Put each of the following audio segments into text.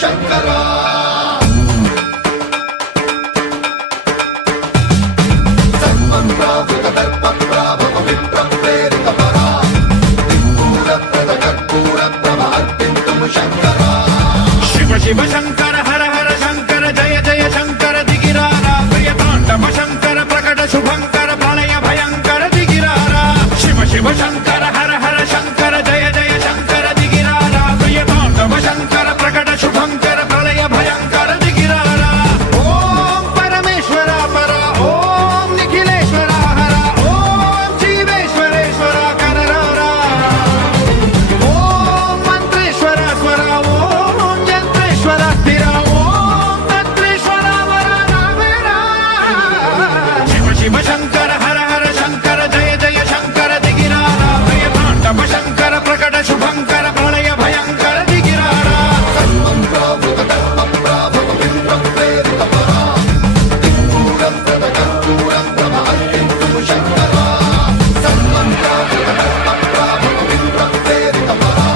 శంకరా సర్వం ప్రావృత దర్ప ప్రాభవ విప్ర ప్రేరిత పరా దిక్పూర ప్రద కర్పూర ప్రభ అర్పింతుము శంకరా శివ శివ శంకర హర హర శంకర జయ జయ శంకర దిగిరారా ప్రియతాండవ శంకర ప్రకట శుభంకర ప్రళయ భయంకర దిగిరారా శివ శివ శంకర హర హర శంకర జయ జయ శంకర దిగిరారా ప్రియతాండవ శంకర ప్రకట శుభంకర ప్రళయ భయంకర దిగిరారా ఓం పరమేశ్వర పర ఓం నిఖిలేశ్వర హర ఓం జీవేశ్వరేశ్వర కరరారా ఓం మంత్రేశ్వర స్వర ఓం యంత్రేశ్వర స్థిర ఓం తంత్రేశ్వర వర నావేరా శివ శివ శంకర హర హర శంకర జయ జయ శంకర దిగిరారా ప్రియతాండవ శంకర ప్రకట శుభంకర ప్రళయ భయంకర దిగిరారా సర్వం ప్రావృత దర్ప ప్రాభవ విప్ర ప్రేరిత పరా దిక్పూర ప్రద కర్పూర ప్రభ అర్పింతుము శంకరా సర్వం ప్రావృత దర్ప ప్రాభవ విప్ర ప్రేరిత పరా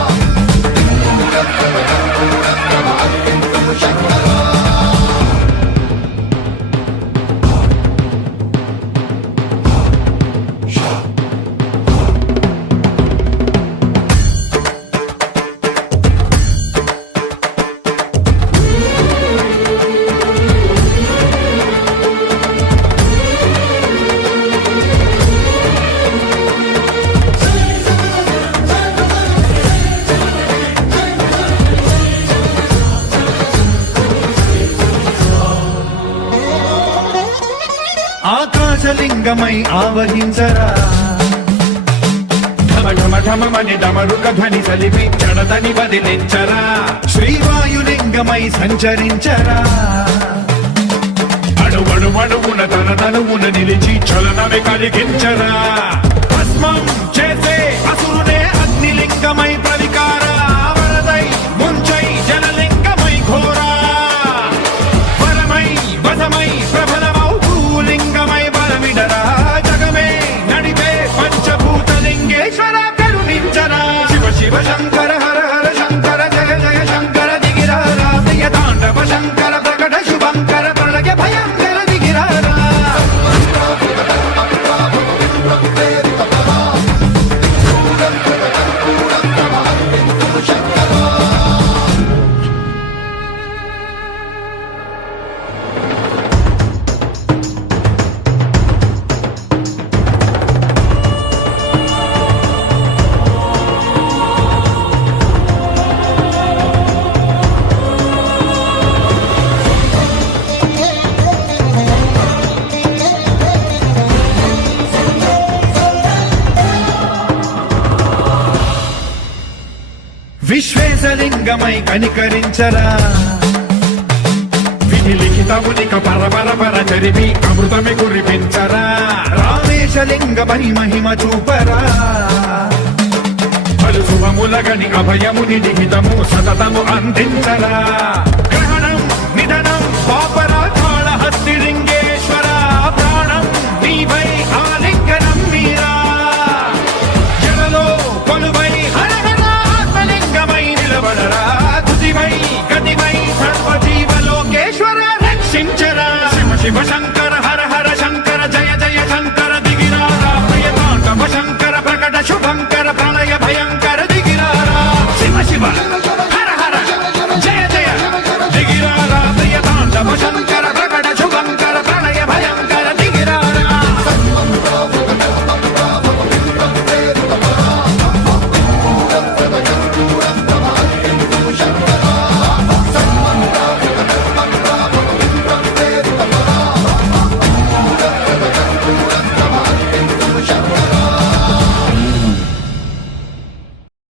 దిక్పూర ప్రద కర్పూర ప్రభ అర్పింతుము శంకరా ఆకాశలింగమై ఆవహించరా ఢమ ఢమ ఢమమని డమరుక ధ్వని సలిపి చడతని వదిలించరా శ్రీవాయులింగమై సంచరించరా అణువణువున తన తనువున నిలిచి చలనమే కలిగించరా భస్మం చేసే అసురునే అగ్నిలింగమై ప్రవికారా వరదై ముంచై జలలింగమై ఘోరా వరమై వసమై ప్రబలమౌ భూలింగమై బలమిడరా జగమే నడిపే పంచభూత లింగేశ్వర కరుణించరా శివ శివ శంకర హర హర శంకర జయ జయ శంకర దిగిరారా ప్రియతాండవ శంకర ప్రకట శుభంకర ప్రళయ భయంకర దిగిరారా ప్రేరిత పరా దిక్పూర ప్రద కర్పూర ప్రభ అర్పింతుము శంకరా విశ్వేశలింగమై కనికరించరా విధి లిఖితమునిక పరపర పర చరిమి అమృతమి కురిపించరా రామేశలింగమై మహిమ చూపరా పలు శుభములగని అభయముని లిఖితము సతతము అందించరా